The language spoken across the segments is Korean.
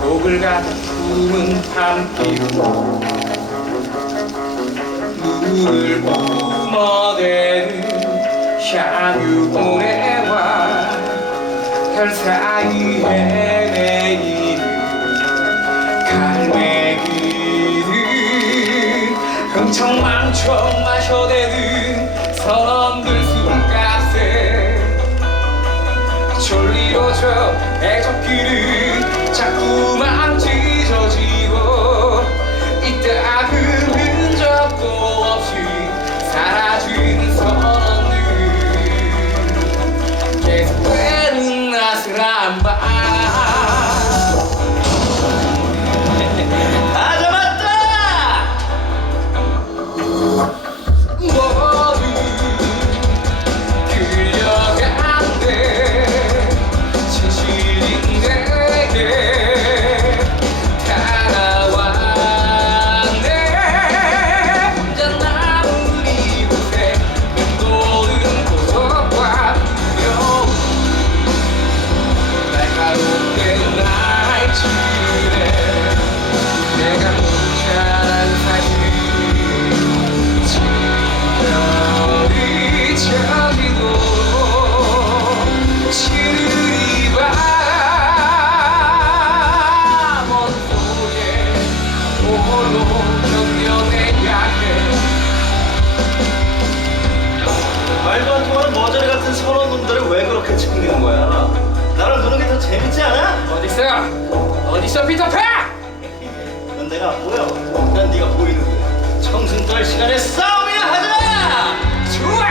독을 가득 품은 밤기로 물을 뿜어대는 향유 노래와 별 사이 헤매이는 갈매기는 흥청망청 마셔대는 선원 애적길은 통하는 머저리 같은 선원 놈들을 왜 그렇게 챙기는 거야? 나랑 노는 게 더 재밌지 않아? 어딨어? 어딨어 피터팬? 넌 내가 안 보여. 난 네가 보이는데. 청순 떨 시간에 싸움이나 하자! 좋아!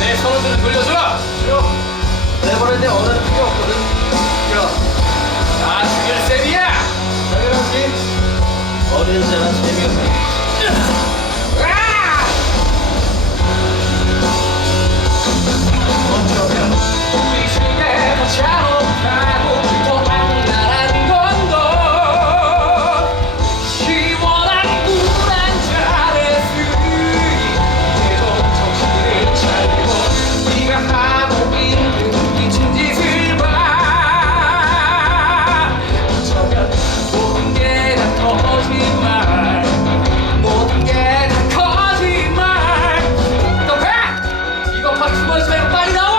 내 선물들을 돌려줘! 싫어. 내버릴 때 언어는 필요 없거든. 싫어. 나 죽일 셈이야! 당연하지. 어린 자가 재미없네. Boys, man, it!